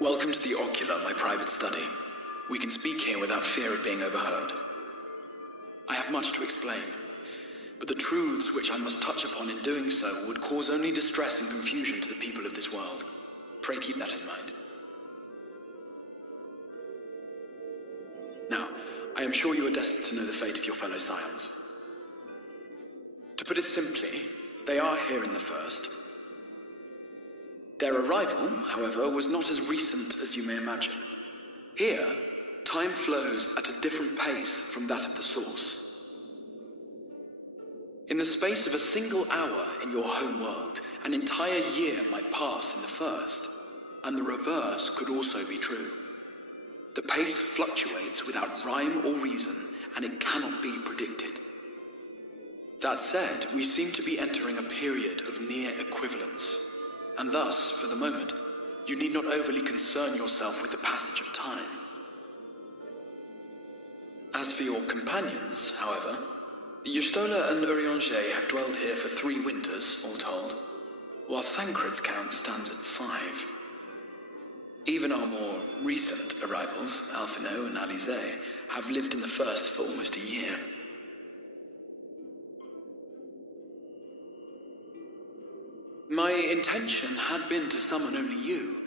Welcome to the Ocular, my private study. We can speak here without fear of being overheard. I have much to explain, but the truths which I must touch upon in doing so would cause only distress and confusion to the people of this world. Pray keep that in mind. Now, I am sure you are desperate to know the fate of your fellow scions. To put it simply, they are here in the first. Their arrival, however, was not as recent as you may imagine. Here, time flows at a different pace from that of the source. In the space of a single hour in your home world, an entire year might pass in the first, and the reverse could also be true. The pace fluctuates without rhyme or reason, and it cannot be predicted. That said, we seem to be entering a period of near equivalence, and thus, for the moment, you need not overly concern yourself with the passage of time. As for your companions, however, Y'shtola and Urianger have dwelled here for 3 winters, all told, while Thancred's count stands at 5. Even our more recent arrivals, Alphino and Alize, have lived in the first for almost a year. My intention had been to summon only you,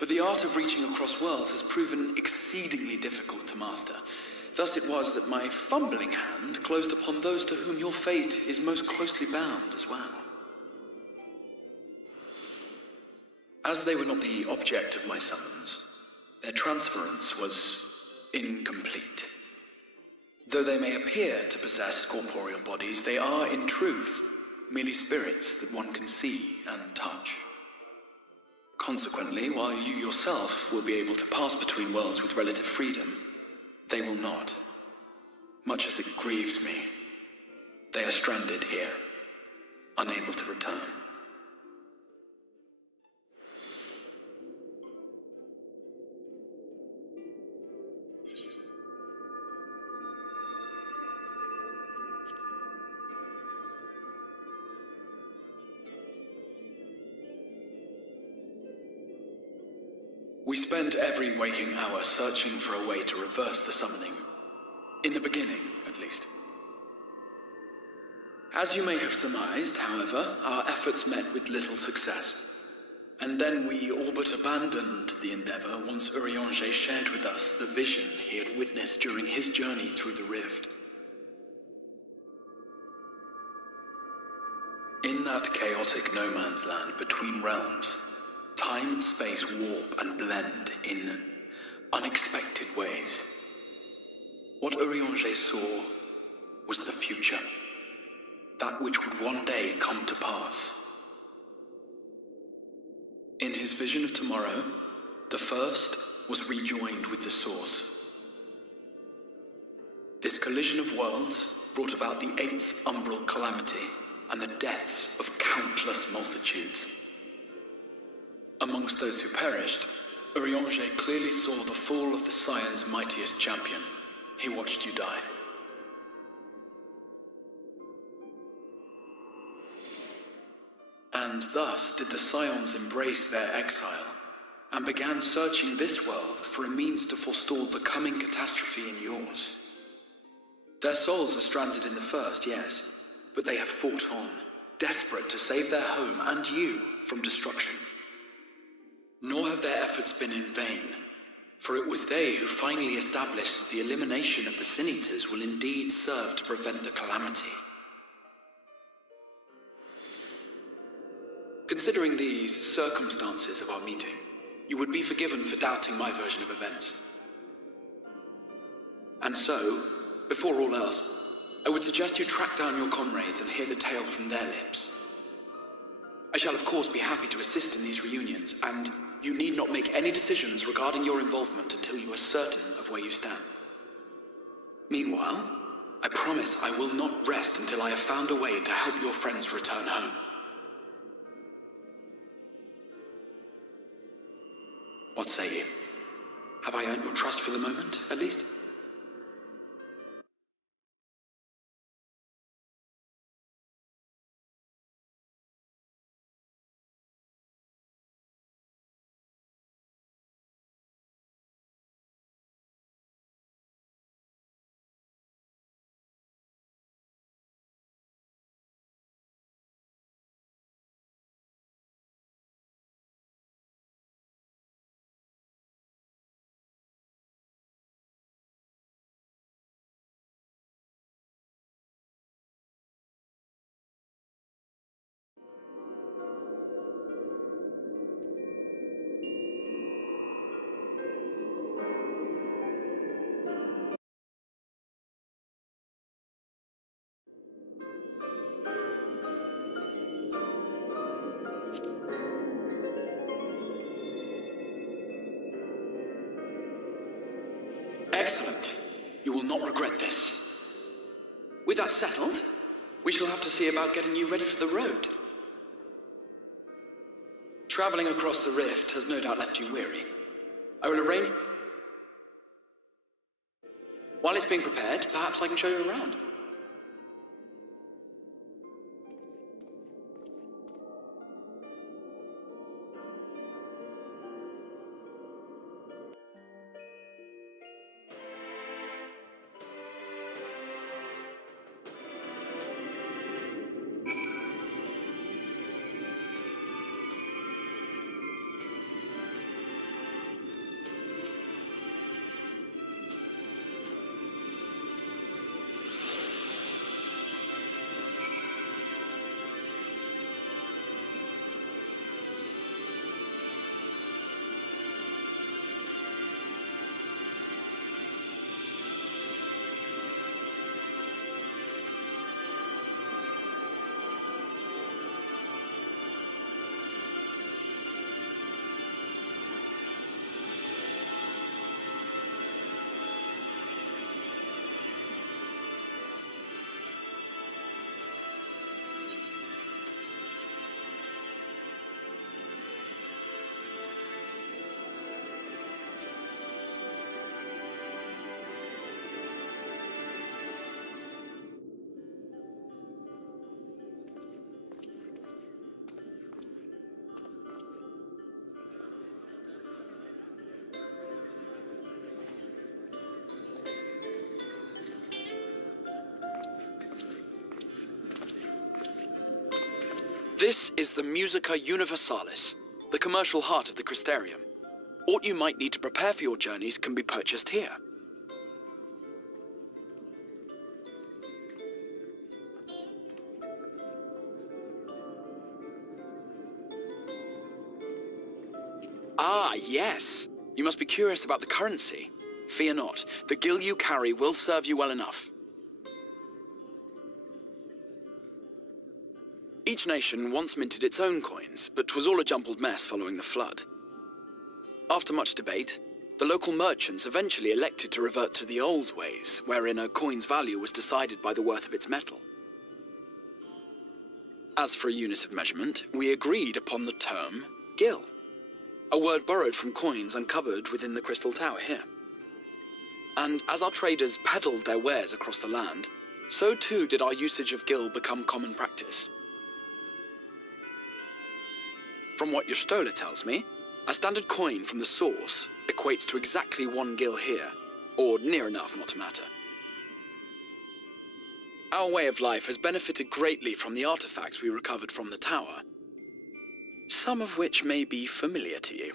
but the art of reaching across worlds has proven exceedingly difficult to master. Thus it was that my fumbling hand closed upon those to whom your fate is most closely bound as well. As they were not the object of my summons, their transference was incomplete. Though they may appear to possess corporeal bodies, they are, in truth, merely spirits that one can see and touch. Consequently, while you yourself will be able to pass between worlds with relative freedom, they will not. Much as it grieves me, they are stranded here, unable to return. We spent every waking hour searching for a way to reverse the summoning. In the beginning, at least. As you may have surmised, however, our efforts met with little success. And then we all but abandoned the endeavor once Urianger shared with us the vision he had witnessed during his journey through the rift. In that chaotic no-man's land between realms, time and space warp and blend in unexpected ways. What Urianger saw was the future, that which would one day come to pass. In his vision of tomorrow, the first was rejoined with the source. This collision of worlds brought about the 8th umbral calamity and the deaths of countless multitudes. Amongst those who perished, Urianger clearly saw the fall of the Scion's mightiest champion. He watched you die. And thus did the Scions embrace their exile, and began searching this world for a means to forestall the coming catastrophe in yours. Their souls are stranded in the first, yes, but they have fought on, desperate to save their home and you from destruction. Nor have their efforts been in vain, for it was they who finally established that the elimination of the Sin Eaters will indeed serve to prevent the calamity. Considering these circumstances of our meeting, you would be forgiven for doubting my version of events. And so, before all else, I would suggest you track down your comrades and hear the tale from their lips. I shall of course be happy to assist in these reunions, and you need not make any decisions regarding your involvement until you are certain of where you stand. Meanwhile, I promise I will not rest until I have found a way to help your friends return home. What say you? Have I earned your trust for the moment, at least? Excellent. You will not regret this. With that settled, we shall have to see about getting you ready for the road. Traveling across the rift has no doubt left you weary. I will arrange... While it's being prepared, perhaps I can show you around. This is the Musica Universalis, the commercial heart of the Crystarium. What you might need to prepare for your journeys can be purchased here. Ah, yes. You must be curious about the currency. Fear not. The gil you carry will serve you well enough. Each nation once minted its own coins, but 'twas all a jumbled mess following the flood. After much debate, the local merchants eventually elected to revert to the old ways, wherein a coin's value was decided by the worth of its metal. As for a unit of measurement, we agreed upon the term gil, a word borrowed from coins uncovered within the Crystal Tower here. And as our traders peddled their wares across the land, so too did our usage of gil become common practice. From what your stola tells me, a standard coin from the source equates to exactly 1 gil here, or near enough not to matter. Our way of life has benefited greatly from the artifacts we recovered from the tower, some of which may be familiar to you.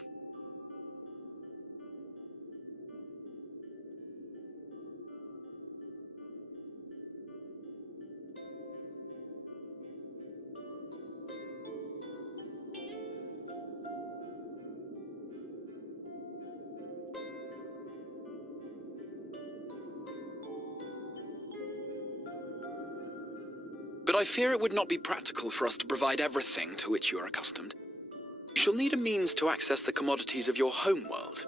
But I fear it would not be practical for us to provide everything to which you are accustomed. You shall need a means to access the commodities of your homeworld.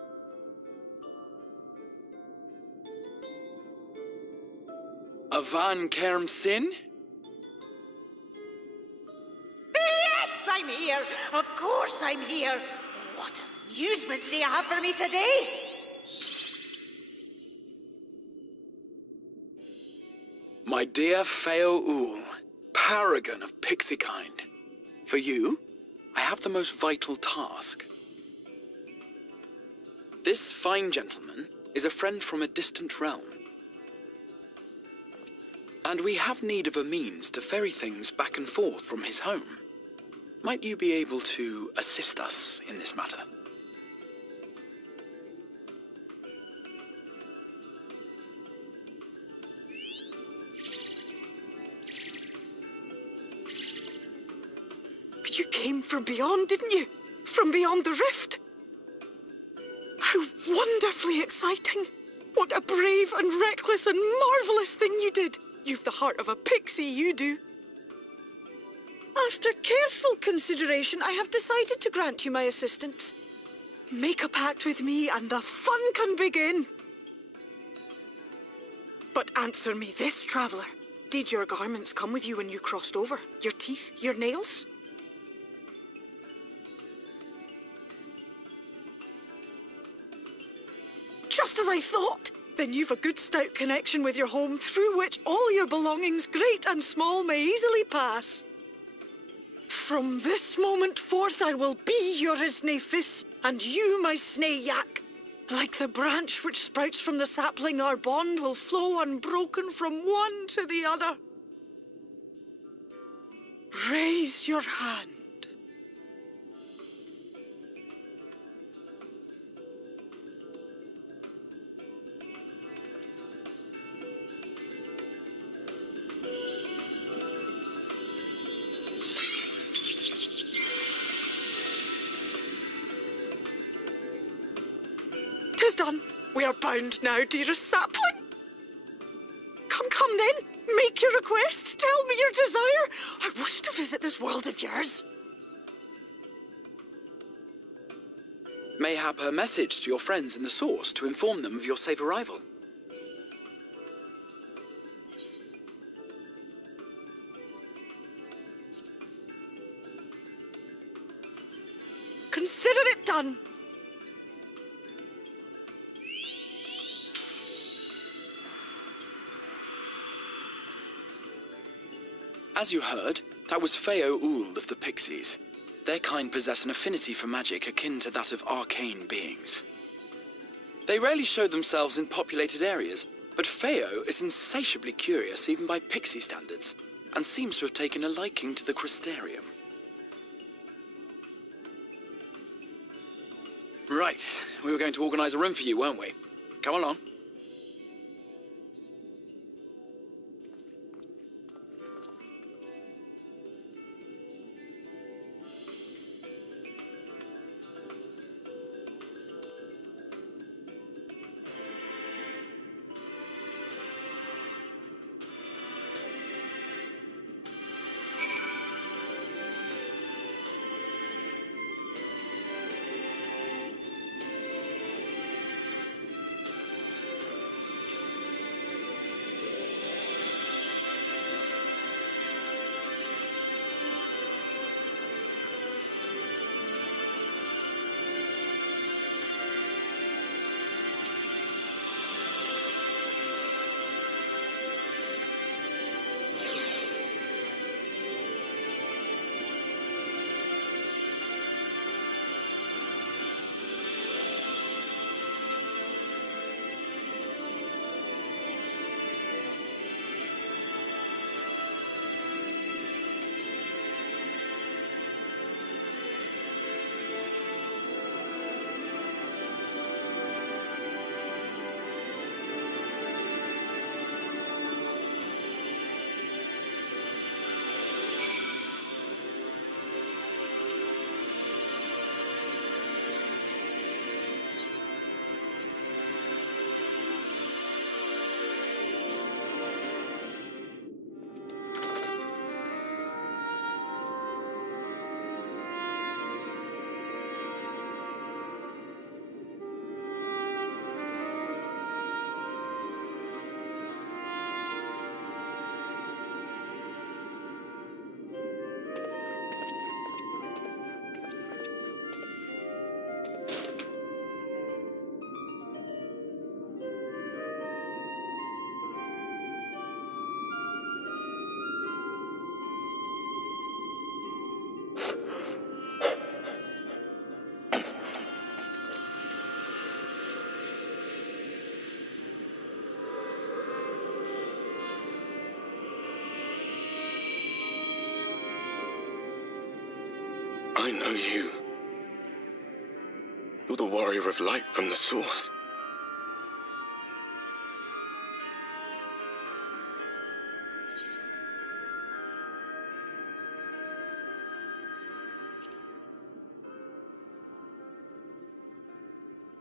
Avan Kerm Sin? Yes, I'm here. Of course I'm here. What amusements do you have for me today? My dear Feo Ul, paragon of pixie kind. For you, I have the most vital task. This fine gentleman is a friend from a distant realm. And we have need of a means to ferry things back and forth from his home. Might you be able to assist us in this matter? You came from beyond, didn't you? From beyond the rift? How wonderfully exciting! What a brave and reckless and marvellous thing you did! You've the heart of a pixie, you do. After careful consideration, I have decided to grant you my assistance. Make a pact with me and the fun can begin. But answer me this, traveller. Did your garments come with you when you crossed over? Your teeth? Your nails? Just as I thought! Then you've a good stout connection with your home through which all your belongings, great and small, may easily pass. From this moment forth I will be your Isne Fis, and you my Sne Yak. Like the branch which sprouts from the sapling, our bond will flow unbroken from one to the other. Raise your hand. Tis done. We are bound now, dearest sapling. Come then. Make your request. Tell me your desire. I wish to visit this world of yours. Mayhap her message to your friends in the Source to inform them of your safe arrival. Consider it done. As you heard, that was Feo Ould of the Pixies. Their kind possess an affinity for magic akin to that of arcane beings. They rarely show themselves in populated areas, but Feo is insatiably curious even by pixie standards, and seems to have taken a liking to the Crystarium. Right, we were going to organise a room for you, weren't we? Come along. I know you. You're the warrior of light from the Source.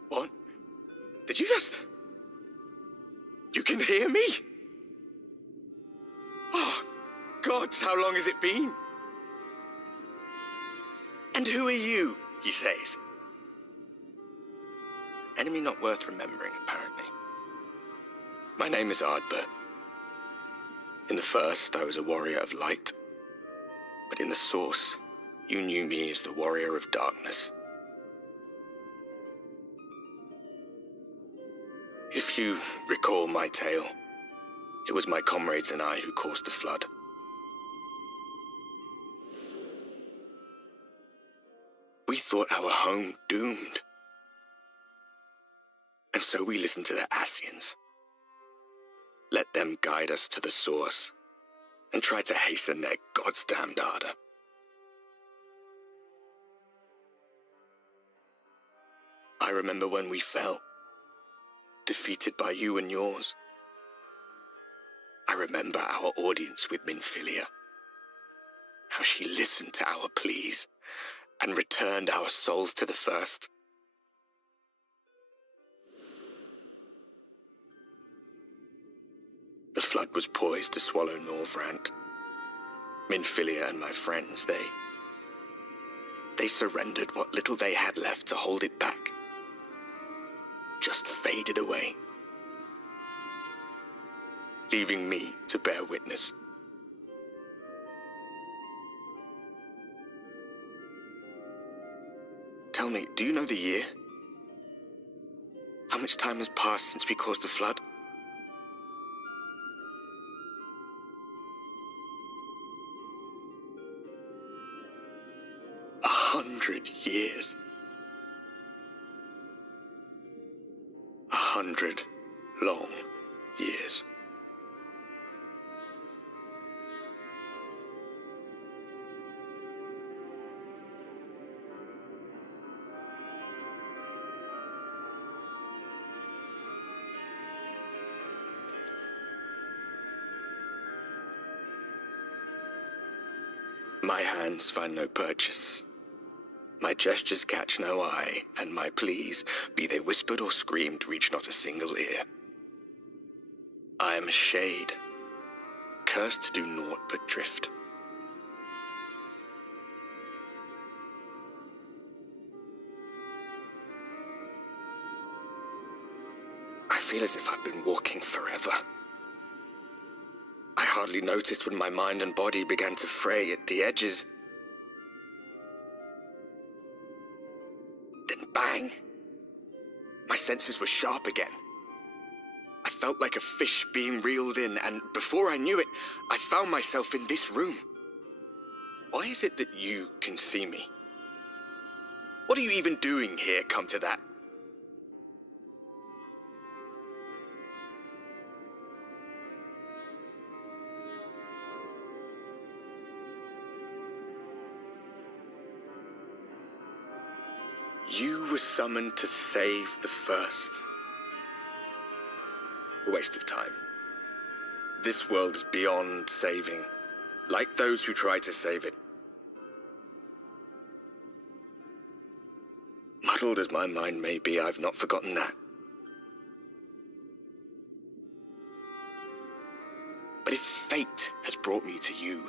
What? Did you just... You can hear me? Oh, gods, how long has it been? And who are you, he says. Enemy not worth remembering, apparently. My name is Ardbert. In the first, I was a warrior of light. But in the source, you knew me as the warrior of darkness. If you recall my tale, it was my comrades and I who caused the flood. We thought our home doomed. And so we listened to the Ascians. Let them guide us to the source and tried to hasten their goddamned ardor. I remember when we fell, defeated by you and yours. I remember our audience with Minfilia, how she listened to our pleas and returned our souls to the first. The flood was poised to swallow Norvrant. Minfilia and my friends, they surrendered what little they had left to hold it back. Just faded away, leaving me to bear witness. Tell me, do you know the year? How much time has passed since we caused the flood? 100 years. 100 long years. My hands find no purchase. My gestures catch no eye, and my pleas, be they whispered or screamed, reach not a single ear. I am a shade, cursed to do naught but drift. I feel as if I've been walking forever. I hardly noticed when my mind and body began to fray at the edges. Then bang! My senses were sharp again. I felt like a fish being reeled in, and before I knew it, I found myself in this room. Why is it that you can see me? What are you even doing here, come to that? You were summoned to save the first. A waste of time. This world is beyond saving, like those who try to save it. Muddled as my mind may be, I've not forgotten that. But if fate has brought me to you,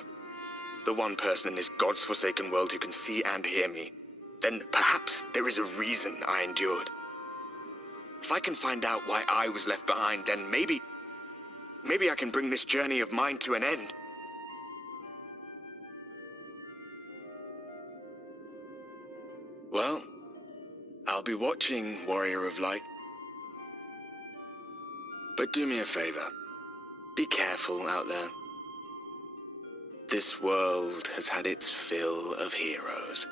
the one person in this God's forsaken world who can see and hear me, then perhaps there is a reason I endured. If I can find out why I was left behind, then maybe I can bring this journey of mine to an end. Well, I'll be watching, Warrior of Light. But do me a favor. Be careful out there. This world has had its fill of heroes.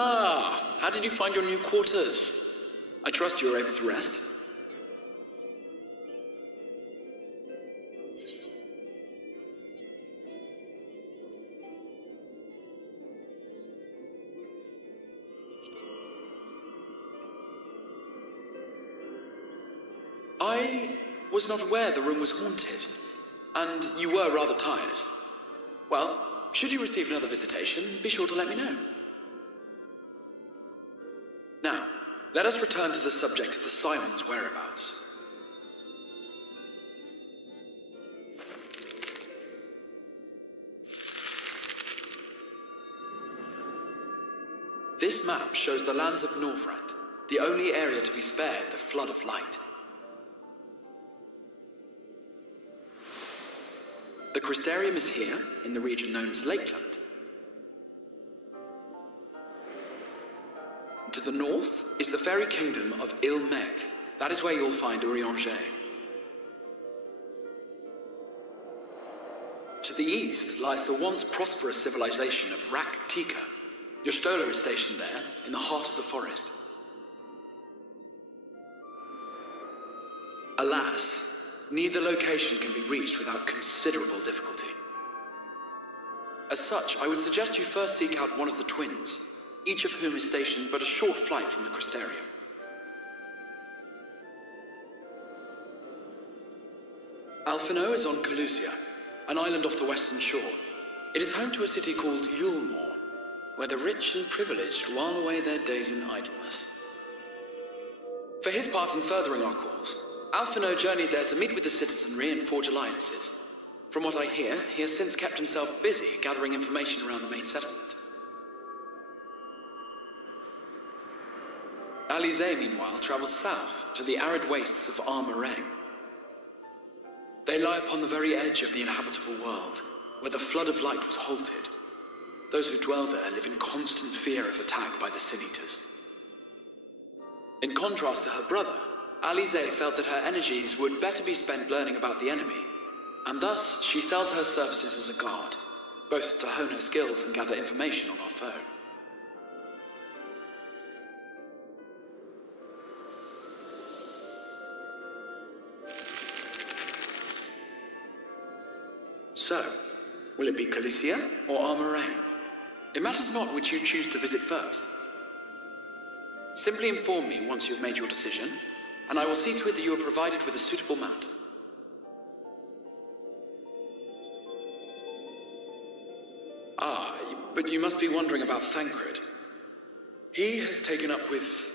Ah, how did you find your new quarters? I trust you were able to rest. I was not aware the room was haunted, and you were rather tired. Well, should you receive another visitation, be sure to let me know. Now, let us return to the subject of the Scion's whereabouts. This map shows the lands of Northrend, the only area to be spared the flood of light. The Crystarium is here, in the region known as Lakeland. To the north is the fairy kingdom of Ilmeg. That is where you'll find Eoriza. To the east lies the once prosperous civilization of Rak-Tika. Your Stola is stationed there, in the heart of the forest. Alas, neither location can be reached without considerable difficulty. As such, I would suggest you first seek out one of the twins, each of whom is stationed but a short flight from the Crystarium. Alphino is on Calusia, an island off the western shore. It is home to a city called Yulmore, where the rich and privileged while away their days in idleness. For his part in furthering our cause, Alphino journeyed there to meet with the citizenry and forge alliances. From what I hear, he has since kept himself busy gathering information around the main settlement. Alize, meanwhile, travelled south to the arid wastes of Armorang. They lie upon the very edge of the inhabitable world, where the flood of light was halted. Those who dwell there live in constant fear of attack by the Sin-Eaters. In contrast to her brother, Alize felt that her energies would better be spent learning about the enemy, and thus she sells her services as a guard, both to hone her skills and gather information on our foe. So, will it be Calicia or Armorang? It matters not which you choose to visit first. Simply inform me once you have made your decision, and I will see to it that you are provided with a suitable mount. Ah, but you must be wondering about Thancred. He has taken up with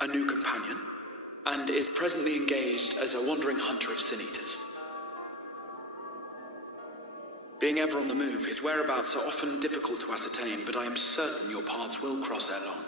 a new companion, and is presently engaged as a wandering hunter of Sin-Eaters. Being ever on the move, his whereabouts are often difficult to ascertain, but I am certain your paths will cross ere long.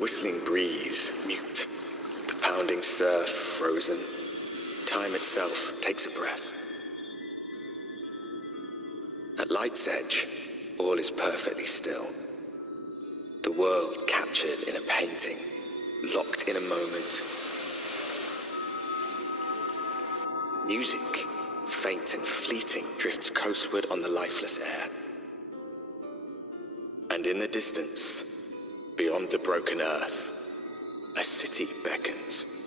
whistling breeze, mute. The pounding surf, frozen. Time itself takes a breath. At light's edge, all is perfectly still. The world captured in a painting, locked in a moment. Music, faint and fleeting, drifts coastward on the lifeless air. And in the distance, beyond the broken earth, a city beckons.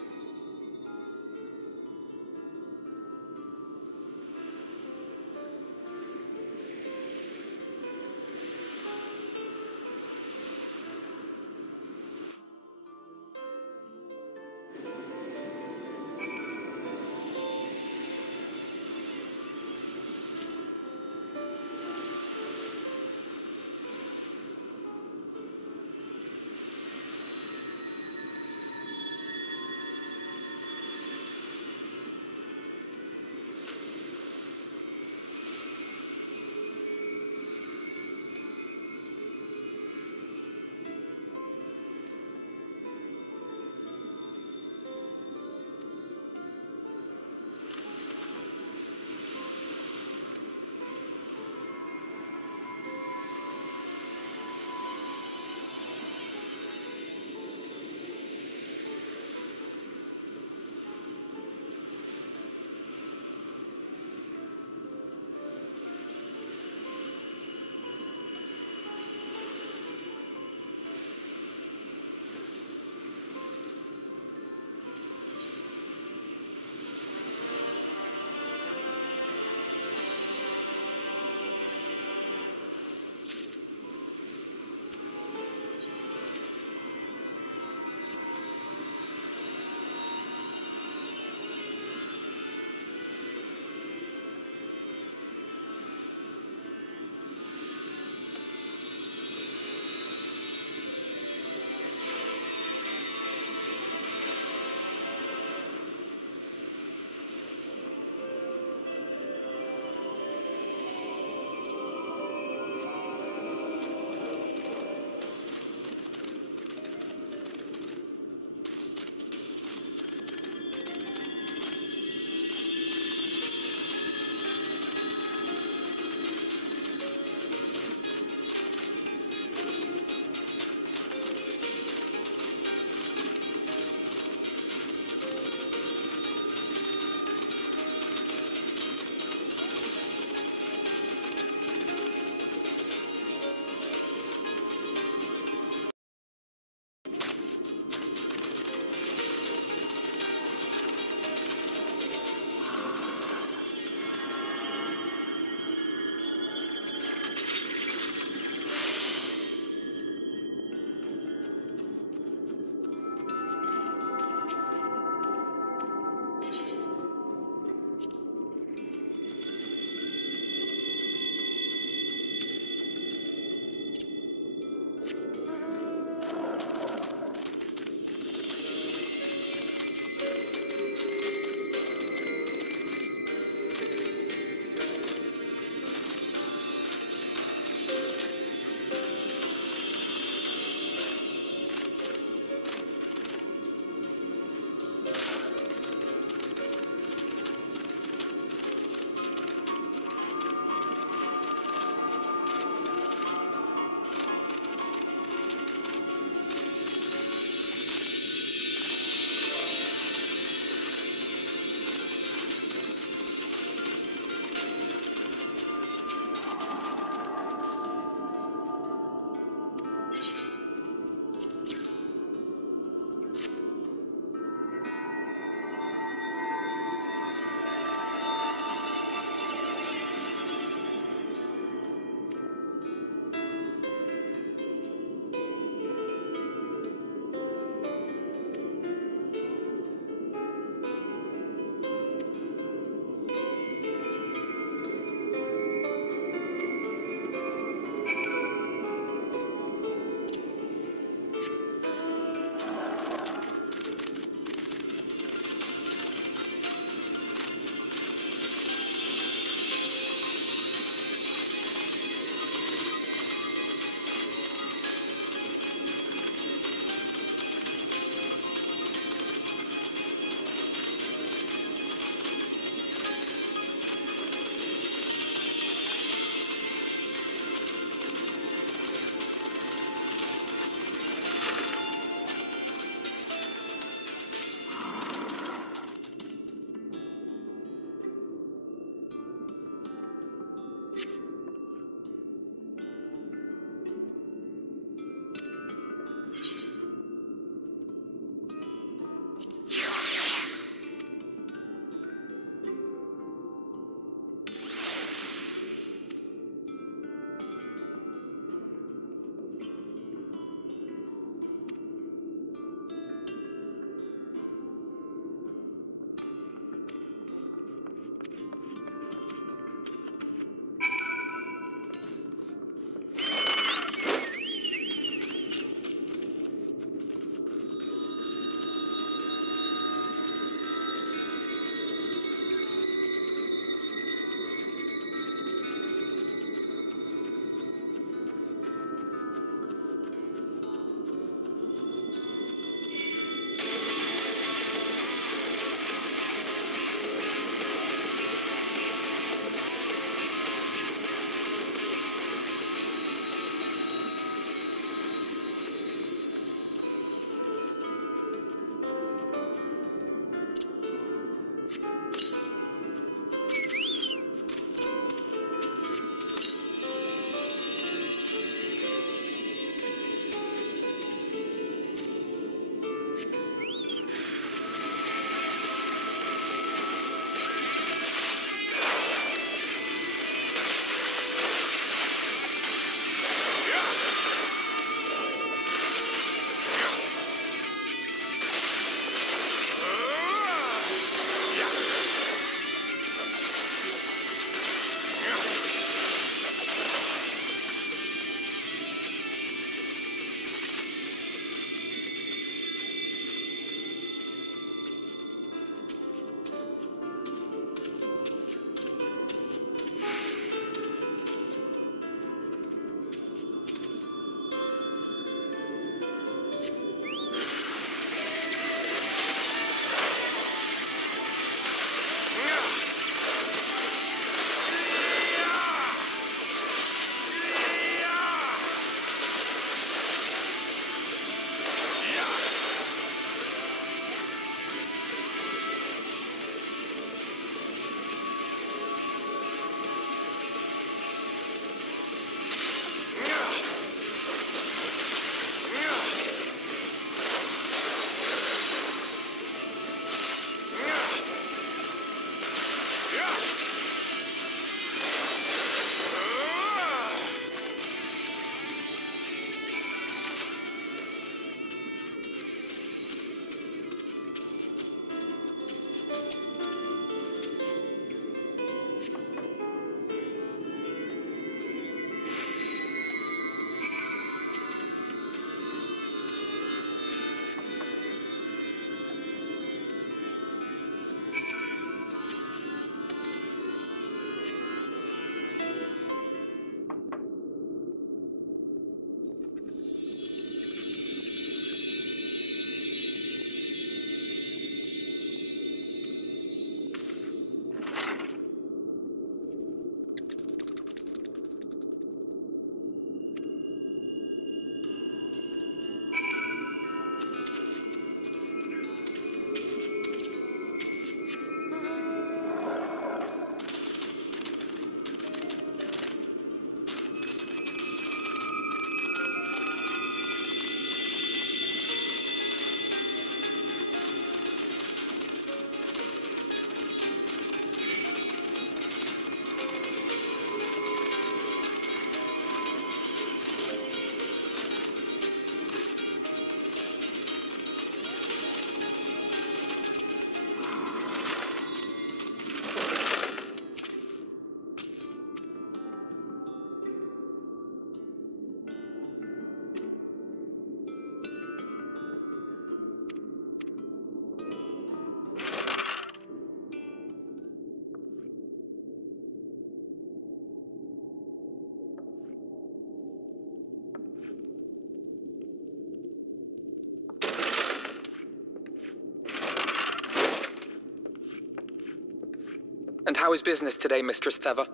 And how is business today, Mistress Theva?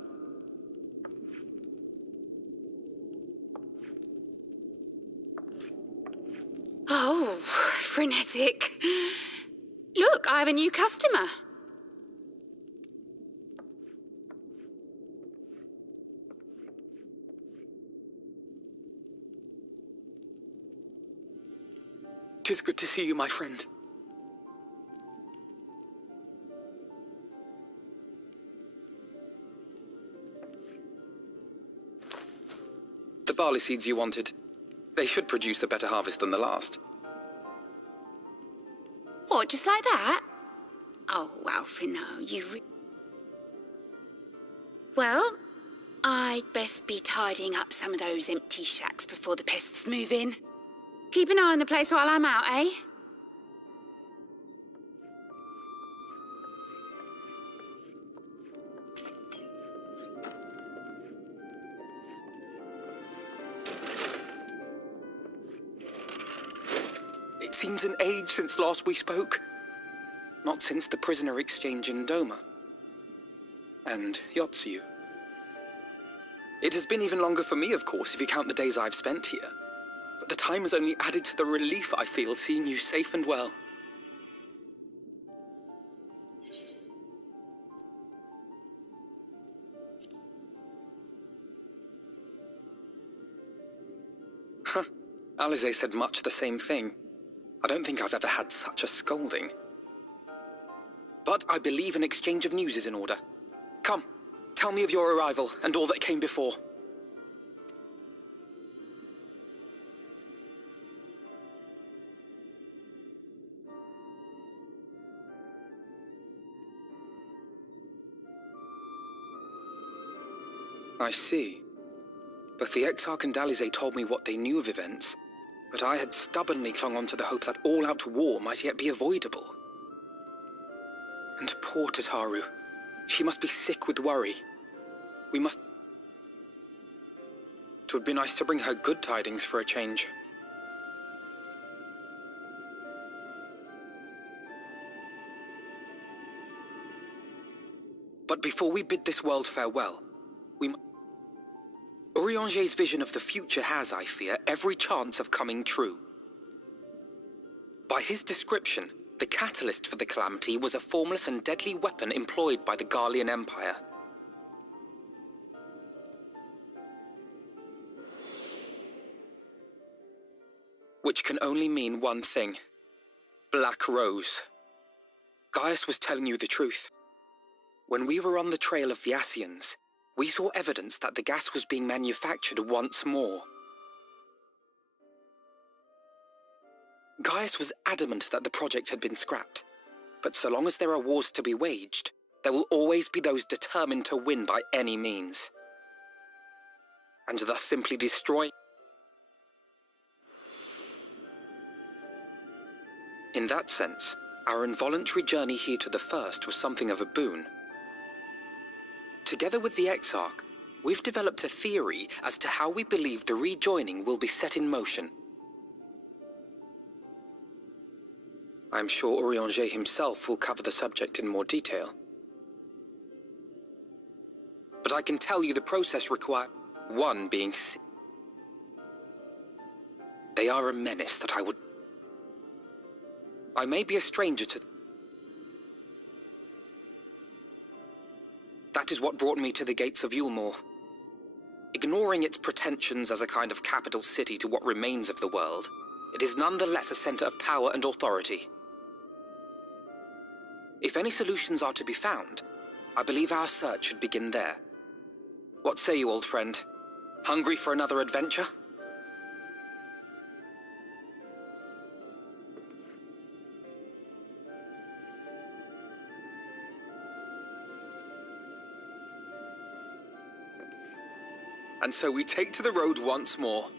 Oh, frenetic. Look, I have a new customer. Tis good to see you, my friend. The barley seeds you wanted. They should produce a better harvest than the last. What, just like that? Oh, Alfino, Well, I'd best be tidying up some of those empty shacks before the pests move in. Keep an eye on the place while I'm out, eh? It seems an age since last we spoke. Not since the prisoner exchange in Doma. And Yotsu. It has been even longer for me, of course, if you count the days I've spent here. But the time has only added to the relief I feel seeing you safe and well. Huh. Alize said much the same thing. I don't think I've ever had such a scolding. But I believe an exchange of news is in order. Come, tell me of your arrival and all that came before. I see. Both the Exarch and Alize told me what they knew of events, but I had stubbornly clung on to the hope that all-out war might yet be avoidable. And poor Tataru. She must be sick with worry. We must... It would be nice to bring her good tidings for a change. But before we bid this world farewell, Urianger's vision of the future has, I fear, every chance of coming true. By his description, the catalyst for the calamity was a formless and deadly weapon employed by the Garlean Empire. Which can only mean one thing. Black Rose. Gaius was telling you the truth. When we were on the trail of the Ascians, we saw evidence that the gas was being manufactured once more. Gaius was adamant that the project had been scrapped, but so long as there are wars to be waged, there will always be those determined to win by any means. And thus simply destroy. In that sense, our involuntary journey here to the First was something of a boon. Together with the Exarch, we've developed a theory as to how we believe the rejoining will be set in motion. I'm sure Urianger himself will cover the subject in more detail. But I can tell you the process requires one being sick. They are a menace that I may be a stranger to. That is what brought me to the gates of Yulmore. Ignoring its pretensions as a kind of capital city to what remains of the world, it is nonetheless a center of power and authority. If any solutions are to be found, I believe our search should begin there. What say you, old friend? Hungry for another adventure? And so we take to the road once more.